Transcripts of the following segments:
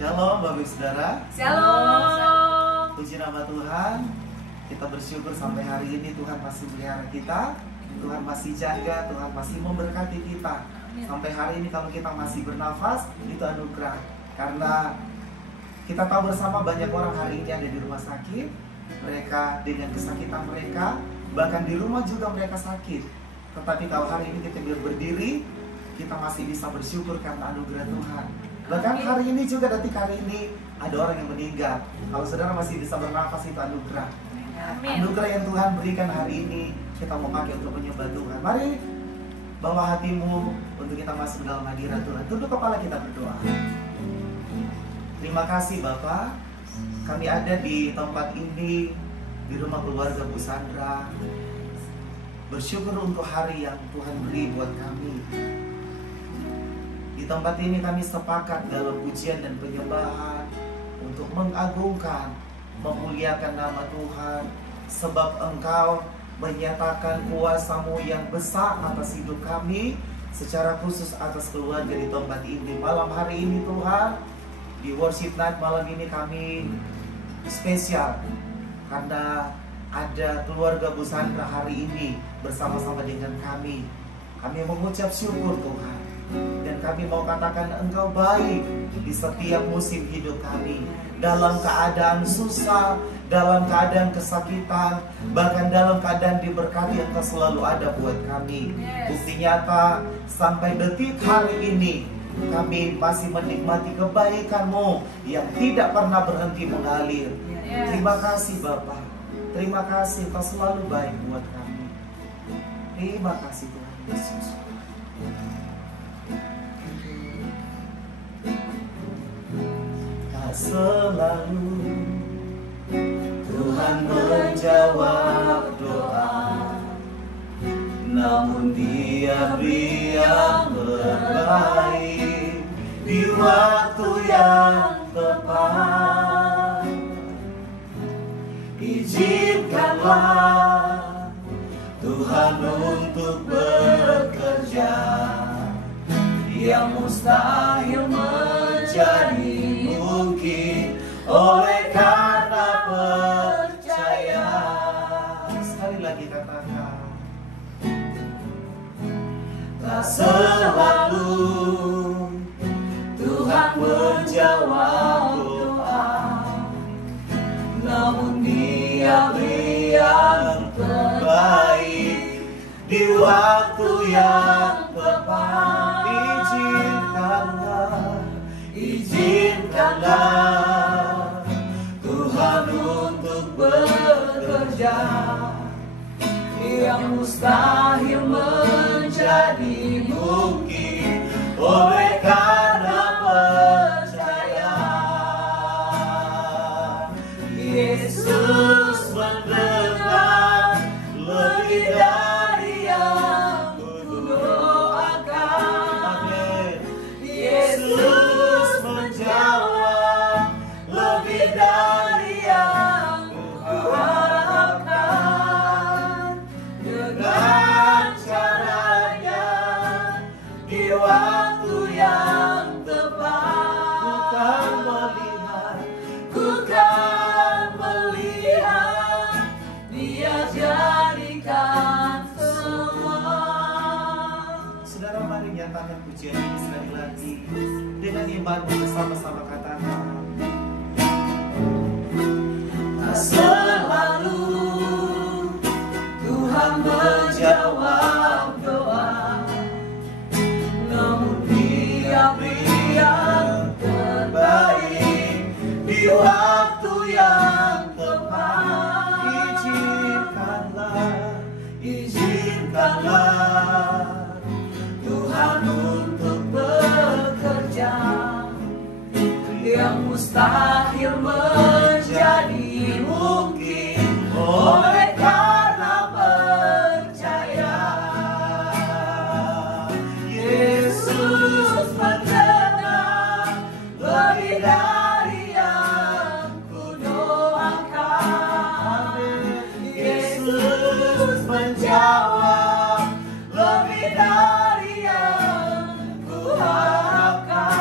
Shalom Bapak Ibu Saudara. Shalom. Puji nama Tuhan. Kita bersyukur sampai hari ini Tuhan masih melihara kita, Tuhan masih jaga, Tuhan masih memberkati kita. Sampai hari ini kalau kita masih bernafas, itu anugerah. Karena kita tahu bersama banyak orang hari ini ada di rumah sakit, mereka dengan kesakitan mereka, bahkan di rumah juga mereka sakit. Tetapi kalau hari ini kita berdiri, kita masih bisa bersyukur karena anugerah Tuhan. Bahkan hari ini juga, detik hari ini ada orang yang meninggal. Kalau saudara masih bisa bernafas, itu anugerah. Anugerah yang Tuhan berikan hari ini, kita mau pakai untuk menyembah Tuhan. Mari bawa hatimu untuk kita masuk dalam hadirat Tuhan. Tunduk kepala, kita berdoa. Terima kasih Bapak, kami ada di tempat ini, di rumah keluarga Bu Sandra. Bersyukur untuk hari yang Tuhan beri buat kami. Di tempat ini kami sepakat dalam pujian dan penyembahan untuk mengagungkan, memuliakan nama Tuhan, sebab Engkau menyatakan kuasa-Mu yang besar atas hidup kami, secara khusus atas keluarga di tempat ini. Malam hari ini Tuhan, di worship night malam ini kami spesial karena ada keluarga Bu Sandra hari ini bersama-sama dengan kami. Kami mengucap syukur Tuhan, dan kami mau katakan Engkau baik di setiap musim hidup kami. Dalam keadaan susah, dalam keadaan kesakitan, bahkan dalam keadaan diberkati, Engkau selalu ada buat kami. Bukti nyata sampai detik hari ini kami masih menikmati kebaikan-Mu yang tidak pernah berhenti mengalir. Terima kasih Bapak, terima kasih Engkau selalu baik buat kami. Terima kasih Tuhan Yesus. Selalu Tuhan menjawab doa, namun Dia beri yang terbaik di waktu yang tepat. Izinkanlah Tuhan untuk bekerja yang mustahil menjadi mungkin oleh karena percaya. Sekali lagi katakan, tak selalu Tuhan menjawab doa, namun Dia beri yang terbaik di waktu yang tepat. Izinkanlah Tuhan untuk bekerja yang mustahil menjadi mungkin oleh karena percaya. Yesus mendengar lebih dari yang ku doakan. Yesus menjawab lebih dari yang ku harapkan. Dengan caranya di waktu yang tepat, ku kan melihat Dia jadikan semua. Saudara, mari nyatakan pujian ini sekali lagi dengan iman bersama-sama, katakan, tak selalu Tuhan menjawab doa, namun Dia beri yang terbaik di waktu yang tepat. Izinkanlah Tuhan untuk bekerja yang mustahil menjadi mungkin oleh karena percaya. Yesus mendengar lebih dari yang ku doakan. Yesus menjawab lebih dari yang ku harapkan.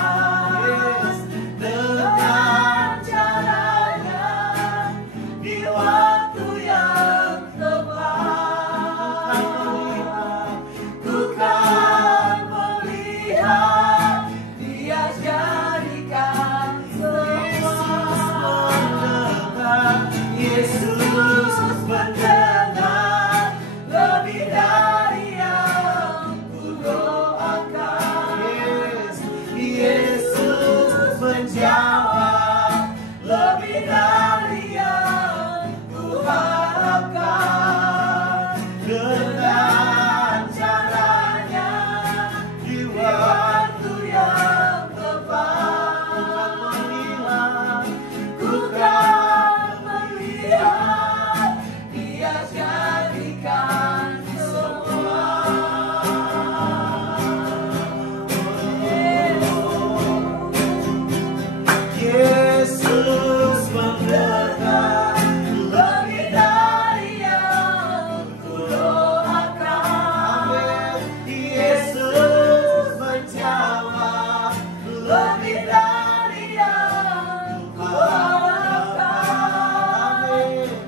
lebih dari yang ku harapkan.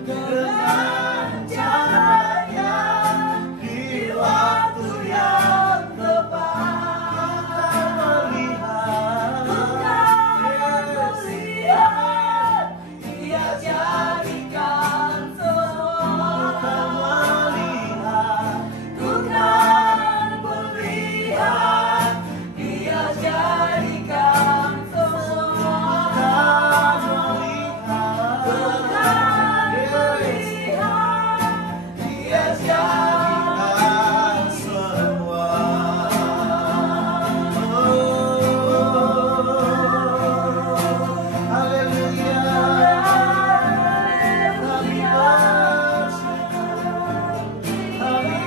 Dengan caranya di waktu yang tepat, ku kan melihat Dia jadikan semua. Ku kan melihat Dia jadikan semua. Ku kan melihat Dia jadikan semua. Haleluya. Kami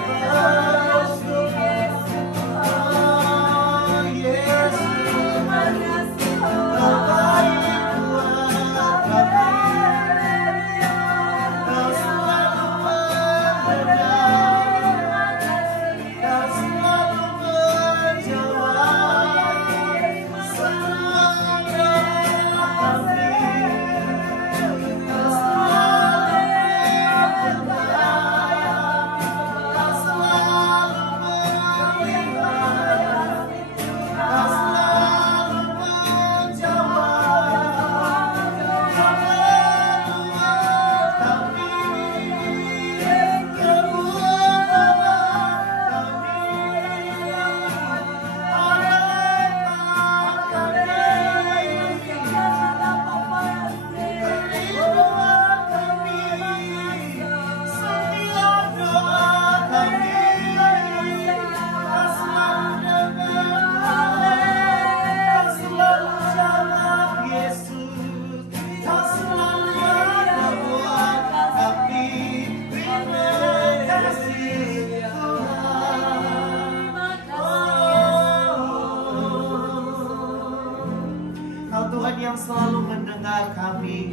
Tuhan yang selalu mendengar kami.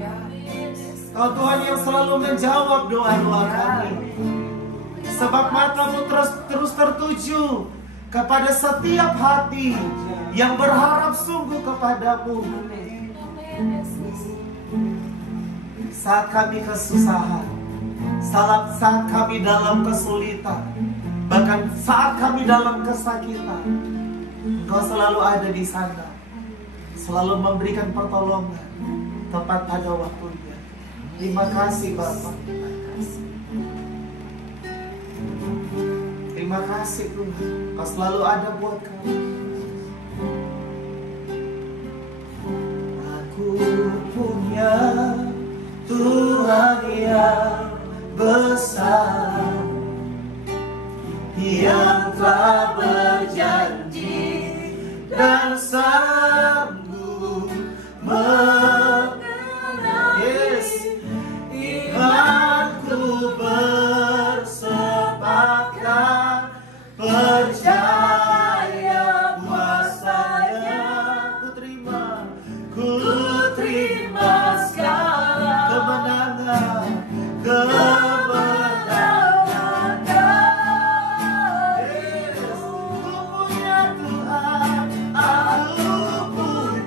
Kau Tuhan yang selalu menjawab doa-doa kami. Sebab matamu terus tertuju kepada setiap hati yang berharap sungguh kepadamu. Saat kami kesusahan, saat kami dalam kesulitan, bahkan saat kami dalam kesakitan, Engkau selalu ada di sana, selalu memberikan pertolongan tepat pada waktunya. Terima kasih Bapak. Terima kasih Tuhan, Kau selalu ada buat kami. Aku punya Tuhan yang besar, yang telah berjanji dan sanggup imanku bersepakat, percaya kuasanya. Ku terima segala kemenangan. Ku punya Tuhan, aku punya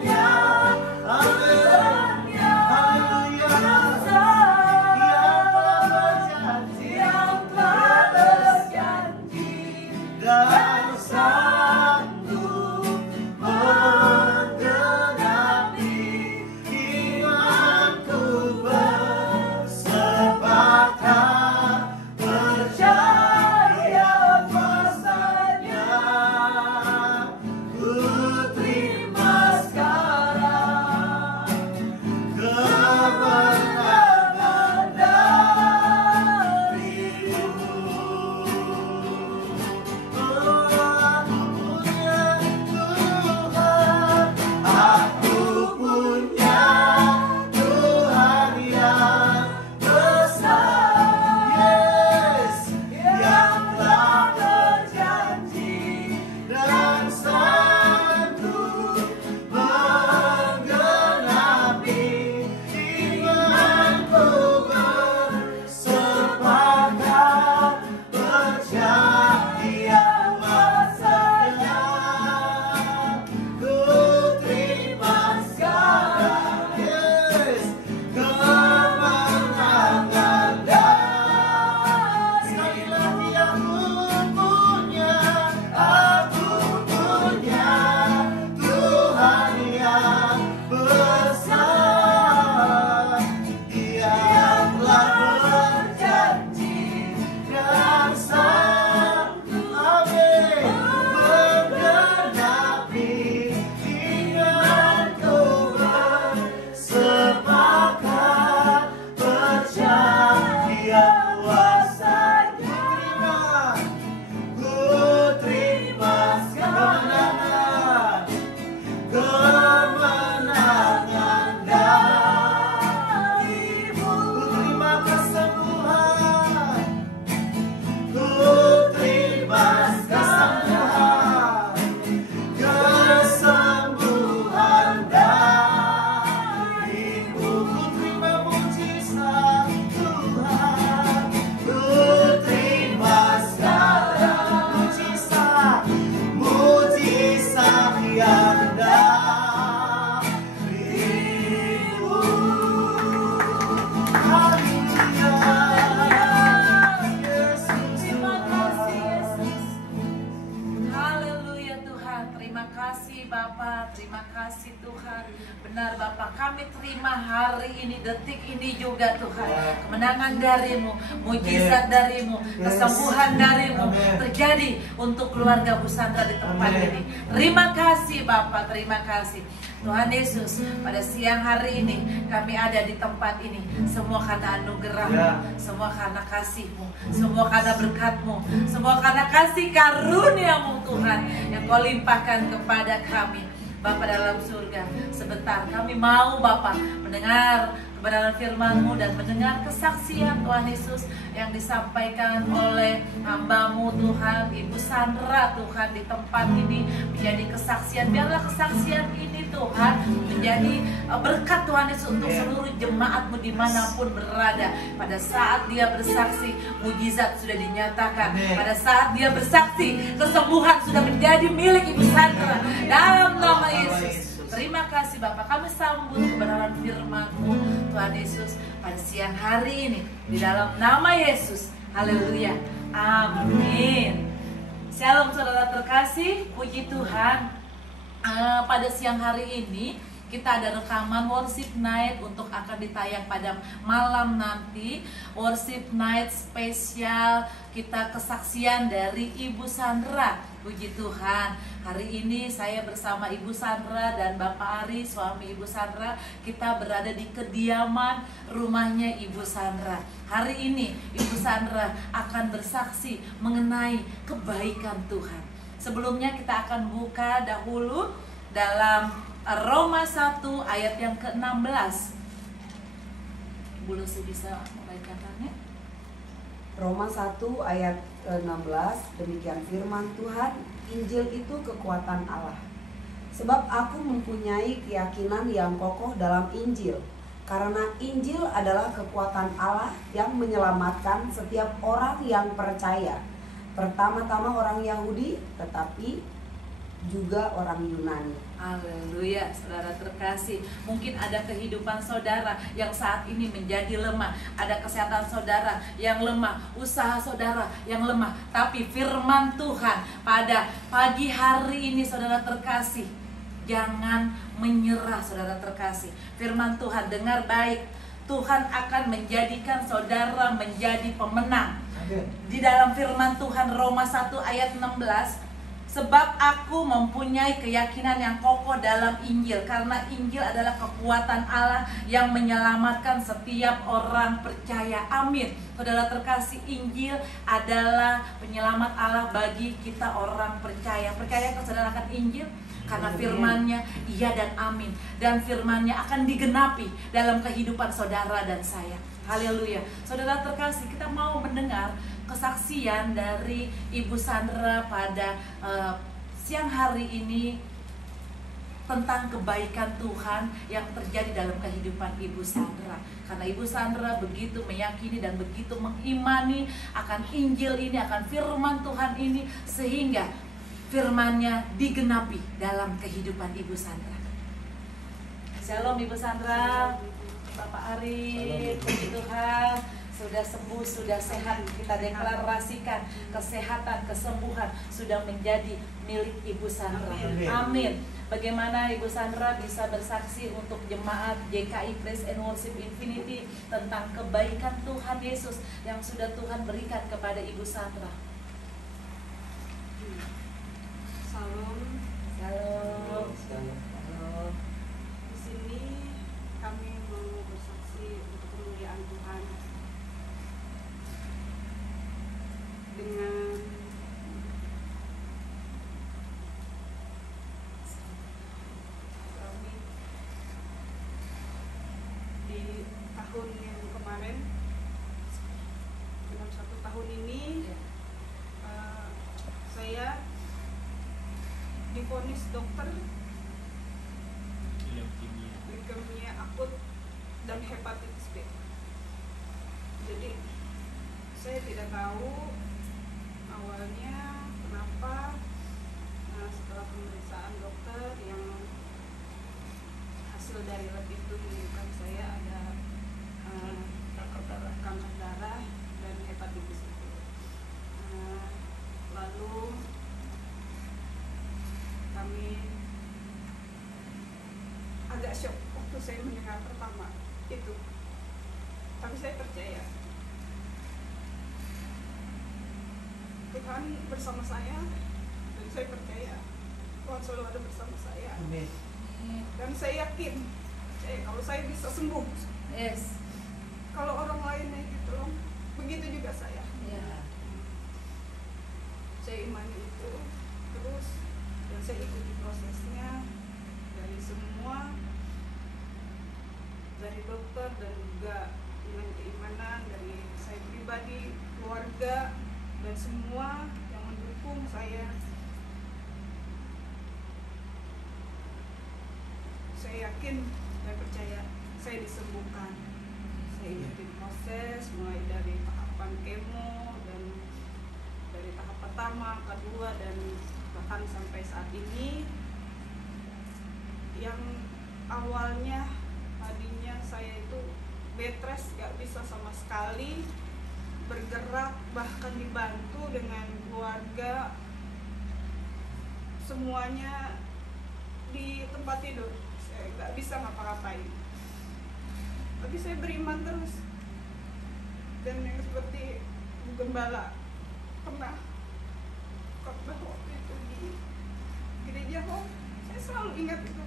Benar Bapak, kami terima hari ini, detik ini juga Tuhan. Kemenangan darimu, mujizat darimu, kesembuhan darimu terjadi untuk keluarga Bu Sandra di tempat ini. Terima kasih Bapak, terima kasih Tuhan Yesus. Pada siang hari ini kami ada di tempat ini, semua karena anugerah-Mu, semua karena kasih-Mu, semua karena berkat-Mu, semua karena kasih karunia-Mu Tuhan yang Kau limpahkan kepada kami. Bapa dalam surga, sebentar kami mau Bapa mendengar kebenaran firman-Mu dan mendengar kesaksian Tuhan Yesus yang disampaikan oleh hamba-Mu Tuhan, Ibu Sandra Tuhan di tempat ini menjadi kesaksian. Biarlah kesaksian ini Tuhan menjadi berkat Tuhan Yesus untuk seluruh jemaat-Mu dimanapun berada. Pada saat dia bersaksi, mujizat sudah dinyatakan. Pada saat dia bersaksi, kesembuhan sudah menjadi milik Ibu Sandra dalam nama Yesus. Terima kasih Bapak, kami sambut kebenaran firman-Mu Tuhan Yesus pada siang hari ini di dalam nama Yesus. Haleluya, amin. Shalom saudara terkasih, puji Tuhan. Pada siang hari ini kita ada rekaman worship night untuk akan ditayang pada malam nanti. Worship night spesial, kita kesaksian dari Ibu Sandra. Puji Tuhan, hari ini saya bersama Ibu Sandra dan Bapak Ari, suami Ibu Sandra. Kita berada di kediaman rumahnya Ibu Sandra. Hari ini Ibu Sandra akan bersaksi mengenai kebaikan Tuhan. Sebelumnya kita akan buka dahulu dalam Roma 1 ayat yang ke-16. Bu Lucy bisa membacakannya? Roma 1 ayat 16, demikian firman Tuhan, Injil itu kekuatan Allah. Sebab aku mempunyai keyakinan yang kokoh dalam Injil, karena Injil adalah kekuatan Allah yang menyelamatkan setiap orang yang percaya. Pertama-tama orang Yahudi, tetapi juga orang Yunani. Haleluya, saudara terkasih. Mungkin ada kehidupan saudara yang saat ini menjadi lemah. Ada kesehatan saudara yang lemah, usaha saudara yang lemah. Tapi firman Tuhan pada pagi hari ini saudara terkasih, jangan menyerah saudara terkasih. Firman Tuhan, dengar baik, Tuhan akan menjadikan saudara menjadi pemenang. Di dalam firman Tuhan Roma 1 ayat 16, sebab aku mempunyai keyakinan yang kokoh dalam Injil, karena Injil adalah kekuatan Allah yang menyelamatkan setiap orang percaya. Amin. Saudara terkasih, Injil adalah penyelamat Allah bagi kita orang percaya. Percaya saudara akan Injil? Karena firman-Nya iya dan amin. Dan firman-Nya akan digenapi dalam kehidupan saudara dan saya. Haleluya. Saudara terkasih, kita mau mendengar kesaksian dari Ibu Sandra pada siang hari ini tentang kebaikan Tuhan yang terjadi dalam kehidupan Ibu Sandra. Karena Ibu Sandra begitu meyakini dan begitu mengimani akan Injil ini, akan firman Tuhan ini, sehingga firman-Nya digenapi dalam kehidupan Ibu Sandra. Shalom Ibu Sandra, Bapak Ari, puji Tuhan, sudah sembuh, sudah sehat. Kita deklarasikan kesehatan, kesembuhan sudah menjadi milik Ibu Sandra. Amin. Bagaimana Ibu Sandra bisa bersaksi untuk jemaat JKI Praise and Worship Infinity tentang kebaikan Tuhan Yesus yang sudah Tuhan berikan kepada Ibu Sandra? Salam. Shalom. Halo. Di sini kami mau bersaksi untuk kemuliaan Tuhan dengan kami di tahun yang kemarin, dalam 1 tahun ini saya divonis dokter leukemia akut dan hepatitis B. Jadi saya tidak tahu awalnya kenapa. Setelah pemeriksaan dokter yang hasil dari lab itu menunjukkan saya ada kanker darah dan hepatitis itu. Lalu kami agak shock waktu saya mendengar pertama itu. Tapi saya percaya Tuhan bersama saya, dan saya percaya Tuhan selalu ada bersama saya. Amin. Dan saya yakin kalau saya bisa sembuh, Yes. kalau orang lainnya gitu, begitu juga saya. Ya. Saya imani itu terus, dan saya ikuti prosesnya dari semua, dari dokter dan juga dengan keimanan dari saya pribadi, keluarga, dan semua yang mendukung saya. Saya yakin, saya percaya saya disembuhkan. Saya ikuti proses mulai dari tahapan kemo, dan dari tahap pertama, kedua, dan bahkan sampai saat ini. Yang awalnya tadinya saya itu bed rest, gak bisa sama sekali bergerak, bahkan dibantu dengan keluarga, semuanya di tempat tidur. Saya gak bisa ngapa-ngapain, tapi saya beriman terus. Dan yang seperti Bu Gembala pernah khotbah waktu itu di gereja Home, saya selalu ingat itu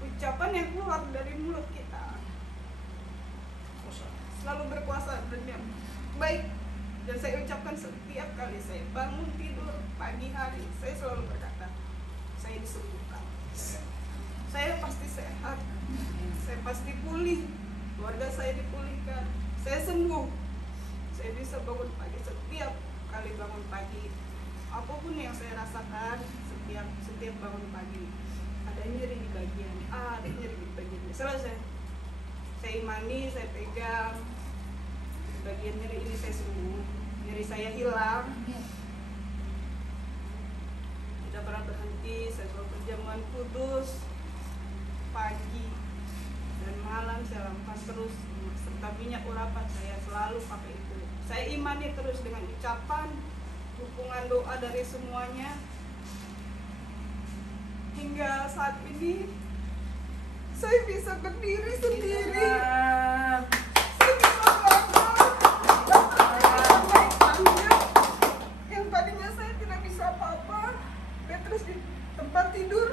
ucapan yang keluar dari mulut kita selalu berkuasa dan yang baik. Dan saya ucapkan setiap kali saya bangun tidur pagi hari, saya selalu berkata, saya disembuhkan, saya pasti sehat, saya pasti pulih, keluarga saya dipulihkan, saya sembuh, saya bisa bangun pagi. Setiap kali bangun pagi, apapun yang saya rasakan, setiap bangun pagi, ada nyeri di bagian A, ada nyeri di bagian B, selesai. Saya imani, saya pegang, bagian nyeri ini saya sembuh, nyeri saya hilang. Tidak pernah berhenti, saya selalu berjamaah kudus, pagi dan malam saya lakukan terus, serta minyak urapan saya selalu pakai itu. Saya imani terus dengan ucapan, dukungan doa dari semuanya. Hingga saat ini saya bisa berdiri sendiri. Saya bisa naik tangga. Yang tadinya saya tidak bisa apa-apa, terus di tempat tidur.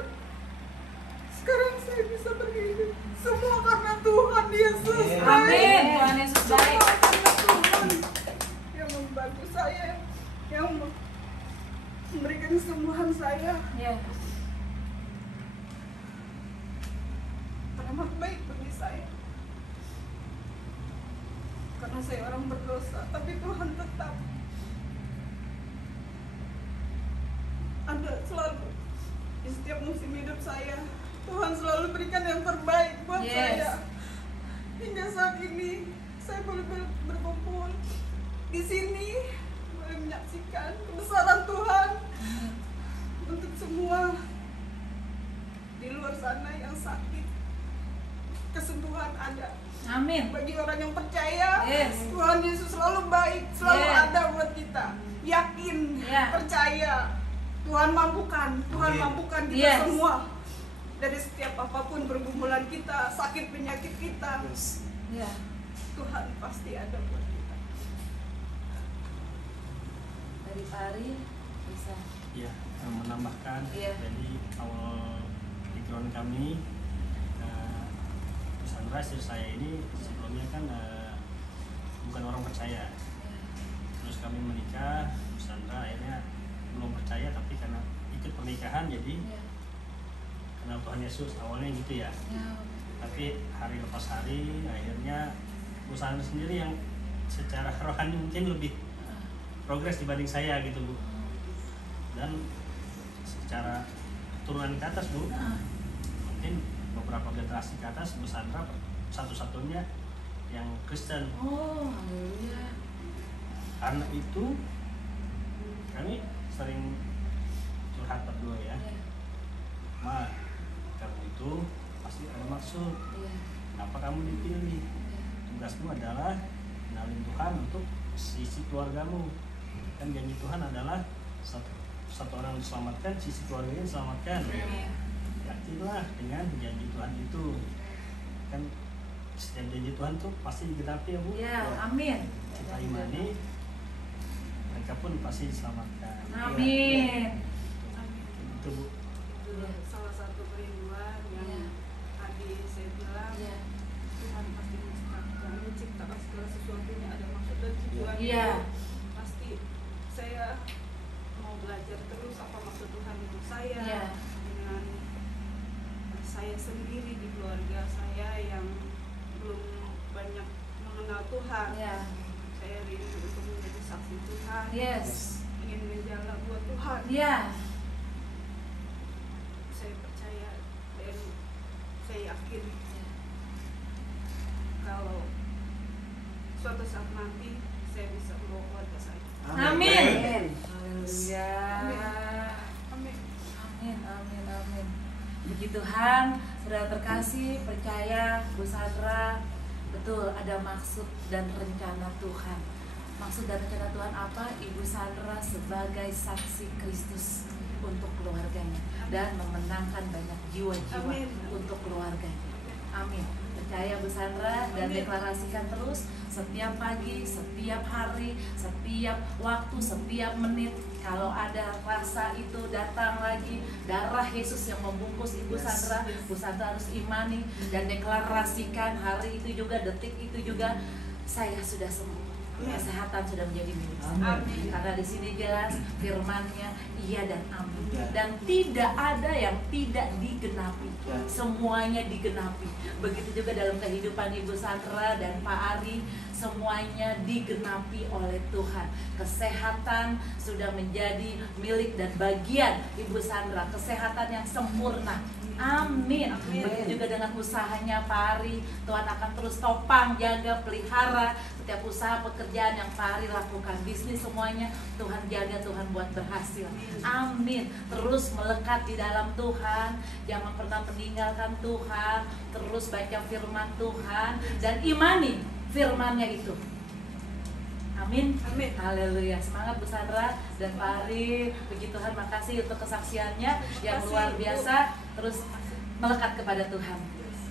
Sekarang saya bisa berdiri. Semua karena Tuhan Yesus. Amin. Tuhan Yesus baik. Semua karena Tuhan yang membantu saya, yang memberikan kesembuhan saya. Ya. Amat baik bagi saya, karena saya orang berdosa, tapi Tuhan tetap ada selalu di setiap musim hidup saya. Tuhan selalu berikan yang terbaik buat saya. Hingga saat ini saya boleh berkumpul di sini, boleh menyaksikan kebesaran Tuhan untuk semua di luar sana yang sakit. Kesembuhan ada. Amin. Bagi orang yang percaya, Yes. Tuhan Yesus selalu baik, selalu Yes. ada buat kita. Yakin, Yeah. percaya, Tuhan mampukan, Tuhan Amin. mampukan kita Yes. semua. Dari setiap apapun pergumulan kita, sakit penyakit kita, Ya. Tuhan pasti ada buat kita. Dari Pari bisa. Ya, menambahkan. Iya. Jadi awal background kami, Sandra istri saya ini sebelumnya kan bukan orang percaya. Terus kami menikah, Sandra akhirnya belum percaya, tapi karena ikut pernikahan jadi Ya. kenal Tuhan Yesus awalnya gitu ya. Ya. Tapi hari lepas hari akhirnya usaha sendiri yang secara rohani mungkin lebih progres dibanding saya gitu Bu. Dan secara turunan ke atas Bu, mungkin beberapa generasi ke atas Bu Sandra satu-satunya yang Kristen. Oh, haleluya. Karena itu kami sering curhat berdua ya. Ya. Ma, kamu itu pasti ada maksud. Ya. Kenapa kamu dipilih? Ya. Tugasmu adalah kenalin Tuhan untuk sisi keluargamu. Kan janji Tuhan adalah satu orang diselamatkan, sisi keluarganya diselamatkan. Ya. Ya, sepakatilah dengan janji Tuhan itu. Kan setiap janji Tuhan tuh pasti digenapi ya Bu. Ya, amin. Kita imani, mereka pun pasti diselamatkan. Amin. Itu Bu. Itu salah satu kerinduan yang Ya. tadi saya bilang, Ya. Tuhan pasti menciptakan segala sesuatunya ada maksud dan tujuannya. Iya. Pasti saya mau belajar terus apa maksud Tuhan untuk saya. Iya. Dengan saya sendiri di keluarga saya yang belum banyak mengenal Tuhan. Ya. Saya rindu untuk menjadi saksi Tuhan. Yes. Ingin menjalan buat Tuhan. Ya. Saya percaya dan saya yakin kalau suatu saat nanti saya bisa membawa keluarga saya. Amin. Amin. Haleluya. Amin. Amin, amin, amin. Puji Tuhan, saudara terkasih, percaya Bu Sandra, betul ada maksud dan rencana Tuhan. Maksud dan rencana Tuhan apa? Ibu Sandra sebagai saksi Kristus untuk keluarganya dan memenangkan banyak jiwa-jiwa Amin. untuk keluarganya. Amin. Percaya Bu Sandra dan Amin. deklarasikan terus setiap pagi, setiap hari, setiap waktu, setiap menit. Kalau ada rasa itu datang lagi, darah Yesus yang membungkus Ibu Sandra, Bu Sandra harus imani dan deklarasikan hari itu juga, detik itu juga, saya sudah sembuh. Kesehatan sudah menjadi milik saya. Amin. Karena di sini jelas firman-Nya iya dan amin. Ya. Dan tidak ada yang tidak digenapi. Ya. Semuanya digenapi. Begitu juga dalam kehidupan Ibu Sandra dan Pak Ari, semuanya digenapi oleh Tuhan. Kesehatan sudah menjadi milik dan bagian Ibu Sandra. Kesehatan yang sempurna. Amin. Amin. Begitu juga dengan usahanya Pak Ari, Tuhan akan terus topang, jaga, pelihara setiap usaha pekerjaan yang Pak Ari lakukan, bisnis semuanya Tuhan jaga, Tuhan buat berhasil. Amin. Terus melekat di dalam Tuhan, jangan pernah meninggalkan Tuhan, terus baca firman Tuhan dan imani firman-Nya itu. Amin. Amin. Haleluya. Semangat Bu Sandra dan Pak Ari. Puji Tuhan, makasih untuk kesaksiannya yang Makasih, luar Bu. biasa. Terus melekat kepada Tuhan.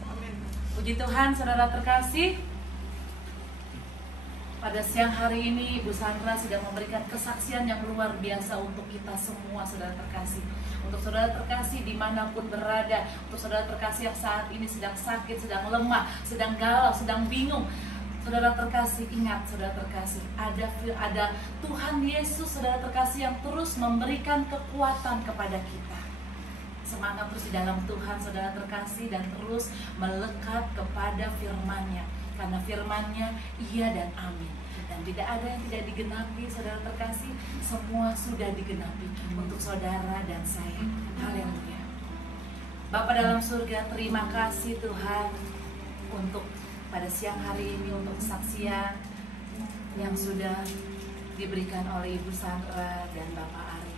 Amin. Puji Tuhan, saudara terkasih. Pada siang hari ini Bu Sandra sudah memberikan kesaksian yang luar biasa untuk kita semua, saudara terkasih. Untuk saudara terkasih dimanapun berada, untuk saudara terkasih yang saat ini sedang sakit, sedang lemah, sedang galau, sedang bingung. Saudara terkasih, ingat saudara terkasih, ada Tuhan Yesus, saudara terkasih, yang terus memberikan kekuatan kepada kita. Semangat terus di dalam Tuhan, saudara terkasih, dan terus melekat kepada firman-Nya. Karena firman-Nya iya dan amin. Dan tidak ada yang tidak digenapi, saudara terkasih. Semua sudah digenapi untuk saudara dan saya. Haleluya. Bapa dalam surga, terima kasih Tuhan untuk pada siang hari ini, untuk kesaksian yang sudah diberikan oleh Ibu Sandra dan Bapak Ari.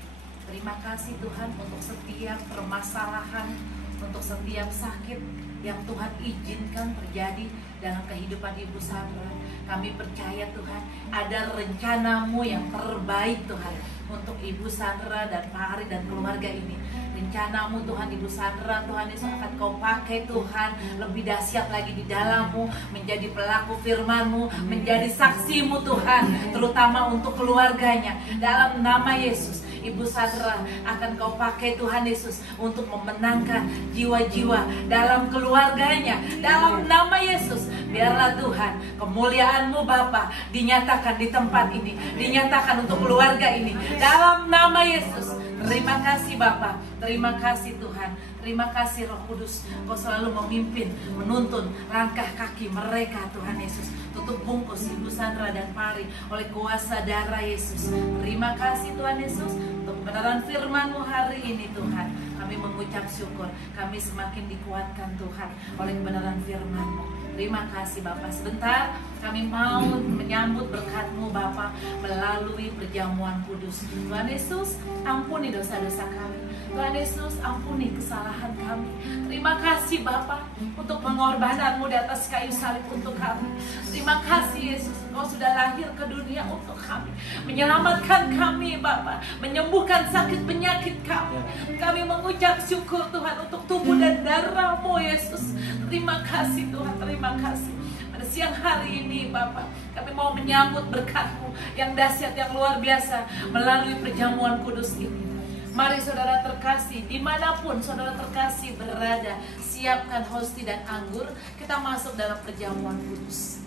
Terima kasih Tuhan untuk setiap permasalahan, untuk setiap sakit yang Tuhan izinkan terjadi dalam kehidupan Ibu Sandra. Kami percaya Tuhan, ada rencana-Mu yang terbaik Tuhan untuk Ibu Sandra dan Pak Ari dan keluarga ini. Rencana-Mu Tuhan, Ibu Sandra, Tuhan Yesus akan Kau pakai Tuhan lebih dahsyat lagi di dalam-Mu, menjadi pelaku firman-Mu, menjadi saksi-Mu Tuhan, terutama untuk keluarganya. Dalam nama Yesus, Ibu Sandra akan Kau pakai Tuhan Yesus untuk memenangkan jiwa-jiwa dalam keluarganya. Dalam nama Yesus, biarlah Tuhan kemuliaan-Mu Bapa dinyatakan di tempat ini, dinyatakan untuk keluarga ini. Dalam nama Yesus. Terima kasih Bapa, terima kasih Tuhan, terima kasih Roh Kudus. Kau selalu memimpin, menuntun langkah kaki mereka Tuhan Yesus. Tutup bungkus Ibu Sandra dan Pari oleh kuasa darah Yesus. Terima kasih Tuhan Yesus untuk kebenaran firman-Mu hari ini Tuhan. Kami mengucap syukur, kami semakin dikuatkan Tuhan oleh kebenaran firman-Mu. Terima kasih Bapak. Sebentar kami mau menyambut berkat-Mu Bapak melalui perjamuan kudus. Tuhan Yesus, ampuni dosa-dosa kami. Tuhan Yesus, ampuni kesalahan kami. Terima kasih Bapa untuk pengorbanan-Mu di atas kayu salib untuk kami. Terima kasih Yesus, Engkau sudah lahir ke dunia untuk kami, menyelamatkan kami Bapa, menyembuhkan sakit penyakit kami. Kami mengucap syukur Tuhan untuk tubuh dan darah-Mu Yesus. Terima kasih Tuhan, terima kasih. Pada siang hari ini Bapa, kami mau menyambut berkat-Mu yang dahsyat, yang luar biasa melalui perjamuan kudus ini. Mari saudara terkasih, dimanapun saudara terkasih berada, siapkan hosti dan anggur. Kita masuk dalam perjamuan kudus.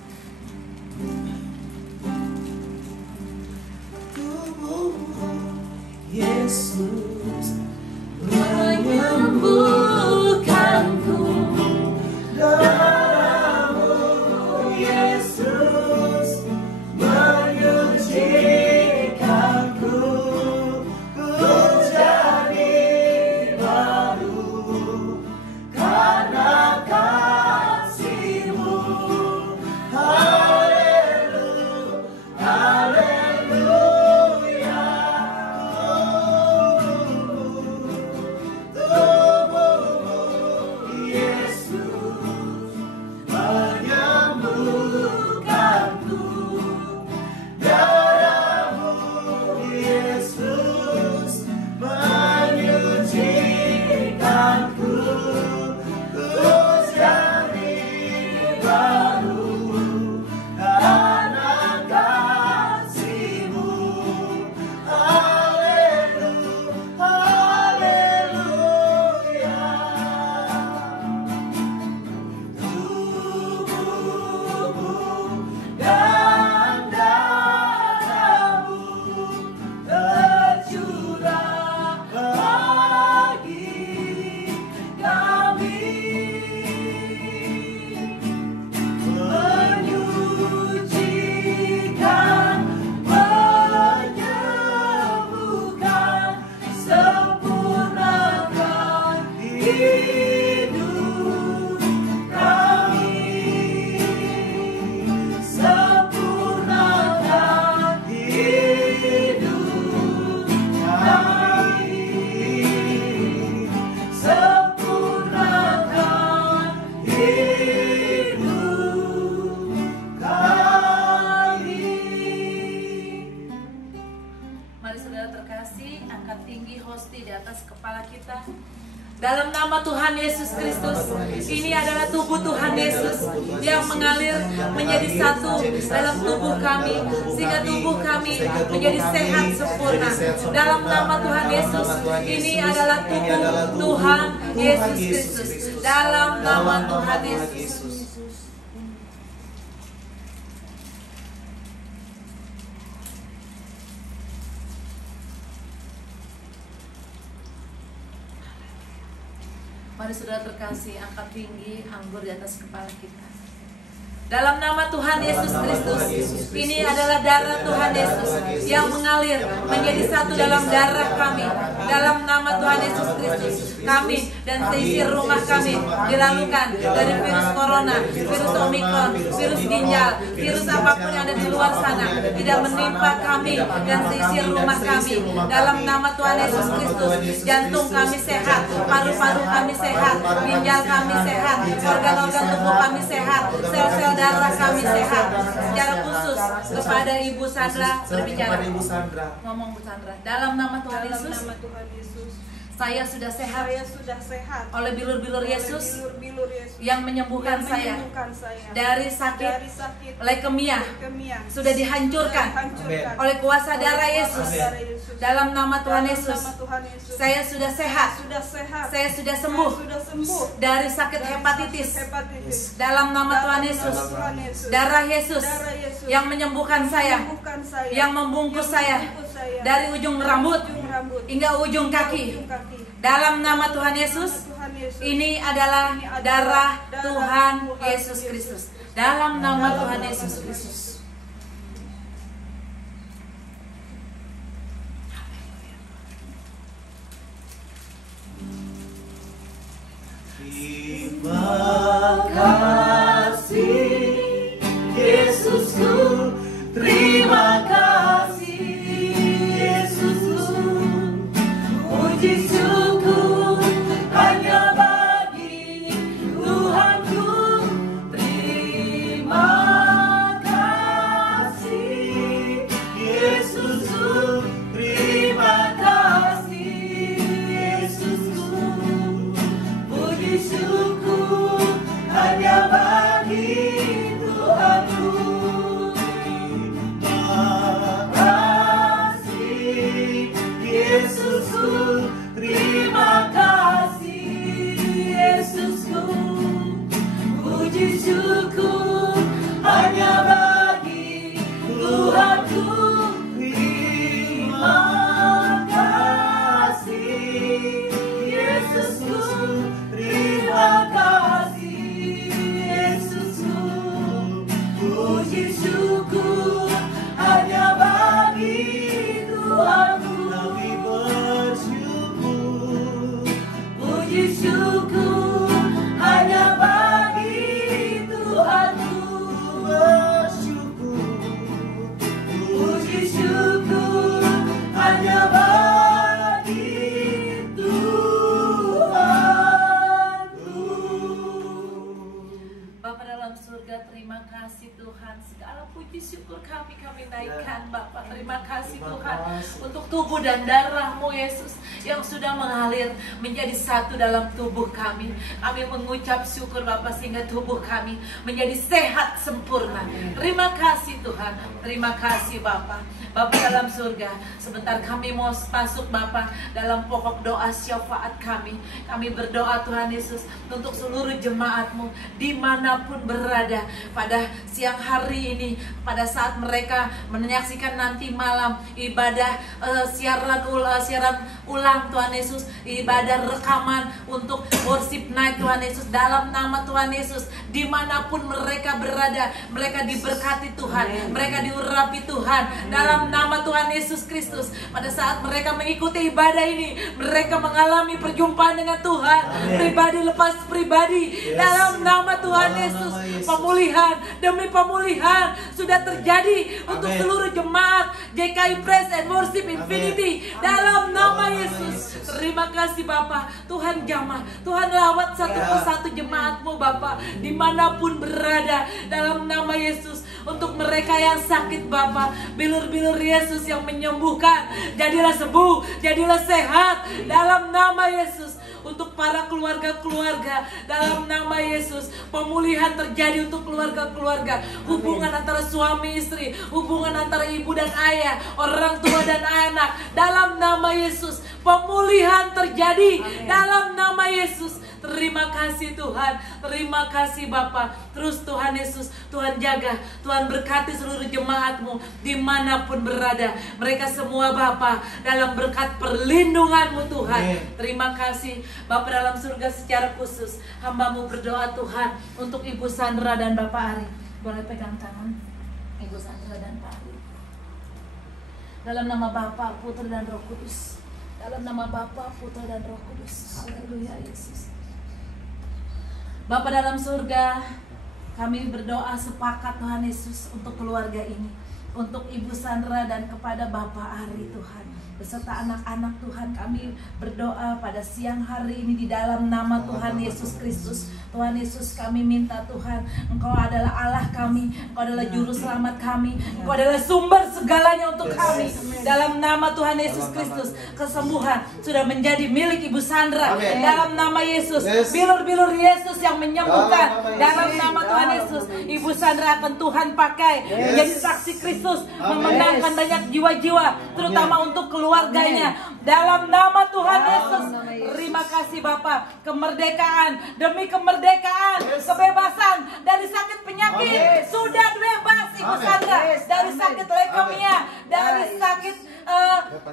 Tubuh Yesus menyembuhkanku, darah-Mu Yesus menyucikanku, ku jadi baru karena kasih-Mu. Haleluya, tubuh Yesus menyembuhkanku, darah-Mu Yesus menyucikanku, ku jadi baru karena kasih-Mu. Haleluya, tubuhmu dan darah-Mu tercurah bagi kami, menyucikan, menyembuhkan, sempurnakan hidup kami, sempurnakan hidup kami, sempurnakan hidup kami. Mari saudara terkasih, angkat tinggi hosti di atas kepala kita. Dalam nama Tuhan Yesus Kristus, ini adalah tubuh Tuhan Yesus yang mengalir menjadi satu dalam tubuh kami, sehingga tubuh kami menjadi sehat sempurna. Dalam nama Tuhan Yesus, ini adalah tubuh Tuhan Yesus Kristus. Dalam nama Tuhan Yesus. Mari saudara terkasih, angkat tinggi anggur di atas kepala kita. Dalam nama Tuhan Yesus Kristus, ini adalah darah Tuhan Yesus yang mengalir menjadi satu dalam darah kami. Dalam nama Tuhan Yesus Kristus, kami dan seisi rumah kami dilalukan dari virus corona, virus omikron, virus ginjal, virus apapun yang ada di luar sana, tidak menimpa kami dan seisi rumah kami. Dalam nama Tuhan Yesus Kristus, jantung kami sehat, paru-paru kami sehat, ginjal kami sehat, organ-organ tubuh kami sehat, sel-sel darah kami sehat. Secara khusus kepada Ibu Sandra berbicara. Ngomong Bu Sandra. Dalam nama Tuhan Dalam Yesus, nama Tuhan Yesus, saya sudah sehat saya sudah sehat oleh bilur-bilur Yesus bilur-bilur Yesus yang menyembuhkan saya dari sakit leukemia. Sudah dihancurkan oleh kuasa darah Yesus. Dalam nama Tuhan Yesus, saya sudah sehat. Saya sudah sembuh dari sakit hepatitis. Dalam nama Tuhan Yesus, darah Yesus yang menyembuhkan saya, yang membungkus saya dari ujung rambut hingga ujung kaki. Dalam nama Tuhan Yesus, ini adalah darah Tuhan Yesus Kristus. Dalam nama Tuhan Yesus Kristus. Terima kasih Yesusku, terima kasih Yesusku, puji syukur kasih Tuhan, segala puji syukur kami naikkan Bapa. Terima kasih Tuhan untuk tubuh dan darah-Mu Yesus yang sudah mengalir menjadi satu dalam tubuh kami. Kami mengucap syukur Bapa sehingga tubuh kami menjadi sehat sempurna. Terima kasih Tuhan, terima kasih Bapa. Bapa dalam surga, sebentar kami mau masuk Bapa dalam pokok doa syafaat kami. Kami berdoa Tuhan Yesus untuk seluruh jemaat-Mu dimanapun berada pada siang hari ini, pada saat mereka menyaksikan nanti malam ibadah siaran ulang Tuhan Yesus, ibadah rekaman untuk worship night Tuhan Yesus. Dalam nama Tuhan Yesus, dimanapun mereka berada, mereka diberkati Tuhan, mereka diurapi Tuhan dalam nama Tuhan Yesus Kristus. Pada saat mereka mengikuti ibadah ini, mereka mengalami perjumpaan dengan Tuhan, pribadi lepas pribadi. Dalam nama Tuhan Yesus, pemulihan demi pemulihan sudah terjadi untuk seluruh jemaat JKI Praise and Worship Infinity. Dalam nama Yesus, terima kasih Bapa. Tuhan jamah, Tuhan lawat satu persatu jemaat-Mu Bapa, dimanapun berada. Dalam nama Yesus, untuk mereka yang sakit Bapa, bilur-bilur Yesus yang menyembuhkan, jadilah sembuh, jadilah sehat dalam nama Yesus. Untuk para keluarga-keluarga, dalam nama Yesus, pemulihan terjadi untuk keluarga-keluarga, hubungan antara suami istri, hubungan antara ibu dan ayah, orang tua dan anak, dalam nama Yesus, pemulihan terjadi dalam nama Yesus. Terima kasih Tuhan, terima kasih Bapa. Terus Tuhan Yesus, Tuhan jaga, Tuhan berkati seluruh jemaat-Mu dimanapun berada. Mereka semua Bapa dalam berkat perlindungan-Mu Tuhan. Terima kasih Bapa dalam surga. Secara khusus hamba-Mu berdoa Tuhan untuk Ibu Sandra dan Bapak Ari. Boleh pegang tangan Ibu Sandra dan Pak Ari. Dalam nama Bapa, Putra dan Roh Kudus. Dalam nama Bapa, Putra dan Roh Kudus. Haleluya Yesus. Bapa dalam surga, kami berdoa sepakat Tuhan Yesus untuk keluarga ini, untuk Ibu Sandra dan kepada Bapak Ari Tuhan, beserta anak-anak Tuhan. Kami berdoa pada siang hari ini di dalam nama Tuhan Yesus Kristus. Tuhan Yesus, kami minta Tuhan, Engkau adalah Allah kami, Engkau adalah juru selamat kami, Engkau adalah sumber segalanya untuk kami. Dalam nama Tuhan Yesus Kristus, kesembuhan sudah menjadi milik Ibu Sandra. Dalam nama Yesus, bilur-bilur Yesus yang menyembuhkan. Dalam nama Tuhan Yesus, Ibu Sandra akan Tuhan pakai menjadi saksi Kristus, memenangkan banyak jiwa-jiwa, terutama untuk keluarganya. Dalam nama Tuhan Yesus, terima kasih Bapak. Kemerdekaan demi kemerdekaan, kebebasan dari sakit penyakit sudah bebas Ibu Sandra, dari sakit leukemia, dari sakit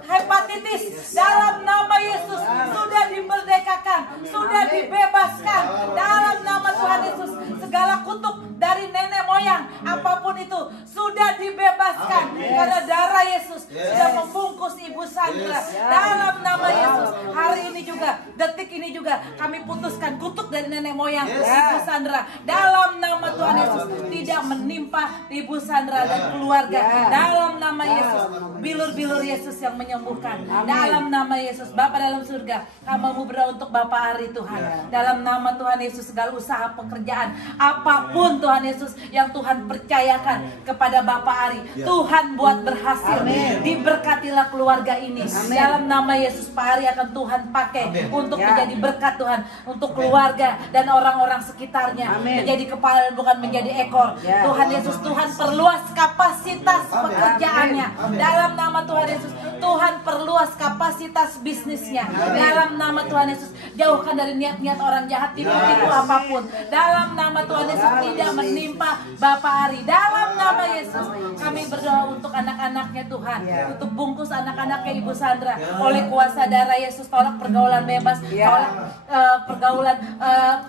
hepatitis. Dalam nama Yesus sudah dimerdekakan, sudah dibebaskan. Dalam nama Tuhan Yesus, segala kutuk dari nenek moyang apapun itu sudah dibebaskan karena darah Yesus sudah membungkus Ibu Sandra. Dalam nama Yesus, hari ini juga, detik ini juga kami putuskan kutuk dari nenek moyang Ibu Sandra. Dalam nama Tuhan Yesus tidak menimpa Ibu Sandra dan keluarga. Dalam nama Yesus, bilur-bilur Yesus yang menyembuhkan. Dalam nama Yesus, Bapa dalam surga, kami berdoa untuk Bapak Ari Tuhan. Dalam nama Tuhan Yesus, segala usaha pekerjaan apapun Tuhan Yesus yang Tuhan percayakan kepada Bapak Ari, Tuhan buat berhasil. Diberkatilah keluarga ini. Dalam nama Yesus, Pak Ari akan Tuhan pakai untuk menjadi berkat Tuhan untuk keluarga dan orang-orang sekitarnya. Menjadi kepala dan bukan menjadi ekor. Tuhan Yesus, Tuhan perluas kapasitas pekerjaannya. Dalam nama Tuhan Yesus, Tuhan perluas kapasitas bisnisnya. Dalam nama Tuhan Yesus, jauhkan dari niat-niat orang jahat, tipu-tipu apapun. Dalam nama Tuhan Yesus, tidak menimpa Bapak Ari. Dalam nama Yesus, kami berdoa untuk anak-anaknya Tuhan, untuk bungkus anak-anaknya Ibu Sandra oleh kuasa darah Yesus. Tolak pergaulan bebas, tolak pergaulan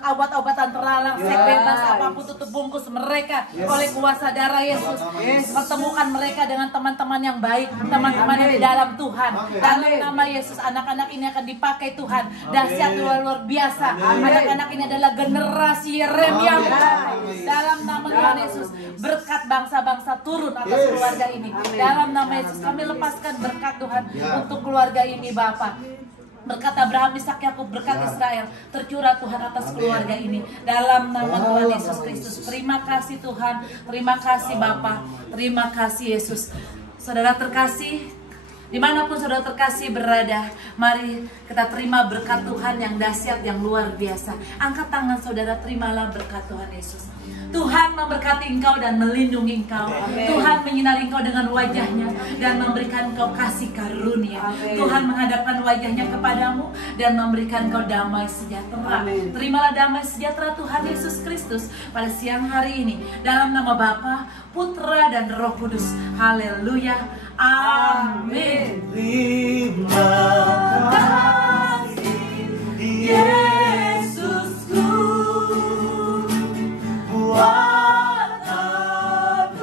obat-obatan terlarang, seks bebas, apapun tutup bungkus mereka oleh kuasa darah Yesus. Pertemukan mereka dengan teman-teman yang baik, teman-teman yang di dalam Tuhan. Dalam nama Yesus, anak-anak ini akan dipakai Tuhan dahsyat luar biasa. Anak-anak ini adalah generasi Yeremia. Dalam nama Tuhan Yesus, berkat bangsa-bangsa turun atas keluarga ini. Dalam nama Yesus, kami lepaskan berkat Tuhan untuk keluarga ini Bapak. Berkat Abraham, Ishak, Yakub, berkat Ya. Israel tercurah Tuhan atas Amin. keluarga ini dalam nama Tuhan Dalam Yesus nama Kristus. Yesus. Terima kasih Tuhan, terima kasih Bapa, terima kasih Yesus. Saudara terkasih, dimanapun saudara terkasih berada, mari kita terima berkat Tuhan yang dahsyat, yang luar biasa. Angkat tangan saudara, terimalah berkat Tuhan Yesus. Tuhan memberkati engkau dan melindungi engkau. Amin. Tuhan menyinari engkau dengan wajahnya dan memberikan engkau kasih karunia. Amin. Tuhan menghadapkan wajahnya kepadamu dan memberikan engkau damai sejahtera. Amin. Terimalah damai sejahtera Tuhan Yesus Kristus pada siang hari ini. Dalam nama Bapa, Putra dan Roh Kudus. Haleluya. Amin. Terima kasih Yesusku buat anugerah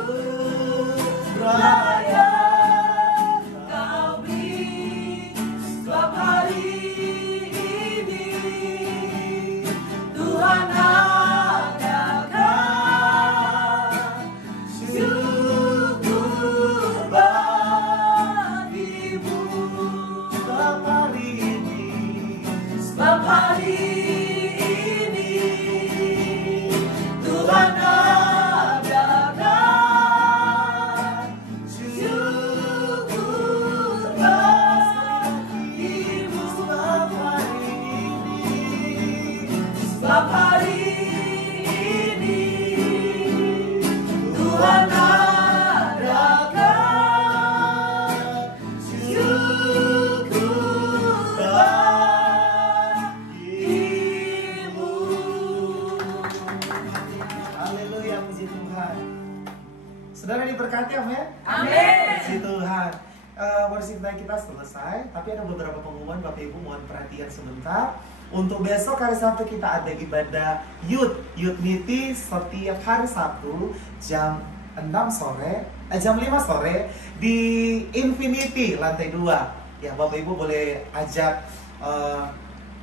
yang Kau beri setiap hari ini. Tuhan adakan syukur bagimu setiap hari ini. Setiap hari ini Tuhan adakan syukur bagimu setiap hari ini. Setiap hari ini Tuhan adakan syukur bagimu. Haleluya, puji Tuhan. Saudara diberkati, amin. Amin. Puji Tuhan. Worship night kita selesai, tapi ada beberapa pengumuman. Bapak Ibu mohon perhatian sebentar. Untuk besok hari Sabtu kita ada ibadah Youth Meeting setiap hari Sabtu jam 6 sore, jam 5 sore di Infinity lantai 2. Ya, Bapak Ibu boleh ajak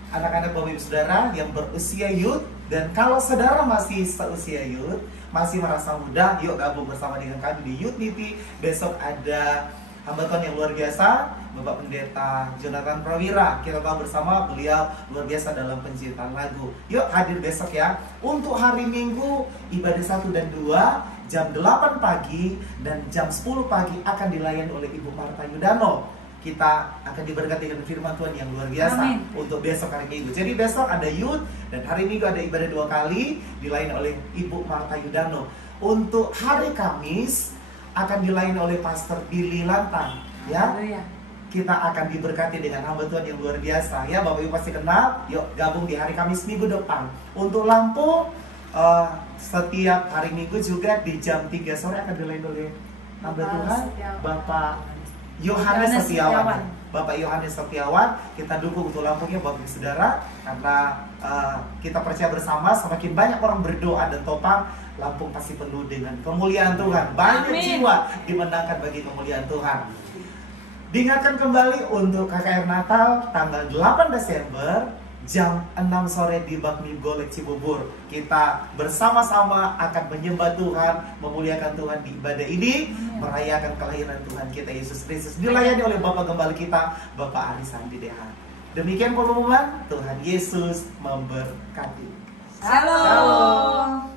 anak-anak Bapak Ibu Saudara yang berusia youth, dan kalau saudara masih seusia youth, masih merasa muda, yuk gabung bersama dengan kami di Youth Meeting. Besok ada hamba Tuhan yang luar biasa, Bapak Pendeta Jonathan Prawira. Kita tahu bersama beliau luar biasa dalam penciptaan lagu. Yuk hadir besok ya. Untuk hari Minggu ibadah 1 dan 2 jam 8 pagi dan jam 10 pagi akan dilayani oleh Ibu Marta Yudano. Kita akan diberkati dengan firman Tuhan yang luar biasa. Amin. Untuk besok hari Minggu. Jadi besok ada youth dan hari Minggu ada ibadah 2 kali dilayani oleh Ibu Marta Yudano. Untuk hari Kamis akan dilayani oleh Pastor Billy Lantang, ya. Haleluya. Kita akan diberkati dengan hamba Tuhan yang luar biasa, ya. Bapak Ibu pasti kenal. Yuk gabung di hari Kamis minggu depan. Untuk Lampung setiap hari Minggu juga di jam 3 sore akan dilayani oleh hamba Tuhan Bapak Yohanes Setiawan. Bapak Yohanes Setiawan, kita dukung untuk Lampungnya Bapak Ibu Saudara, karena kita percaya bersama semakin banyak orang berdoa dan topang, Lampung pasti penuh dengan kemuliaan Tuhan. Banyak Amin. jiwa dimenangkan bagi kemuliaan Tuhan. Diingatkan kembali untuk KKR Natal tanggal 8 Desember jam 6 sore di Bakmi Golek Cibubur. Kita bersama-sama akan menyembah Tuhan, memuliakan Tuhan di ibadah ini, merayakan kelahiran Tuhan kita Yesus Kristus. Dilayani oleh Bapak Gembala kita, Bapak Ari Sandi Deha. Demikian pengumuman, Tuhan Yesus memberkati. Shalom.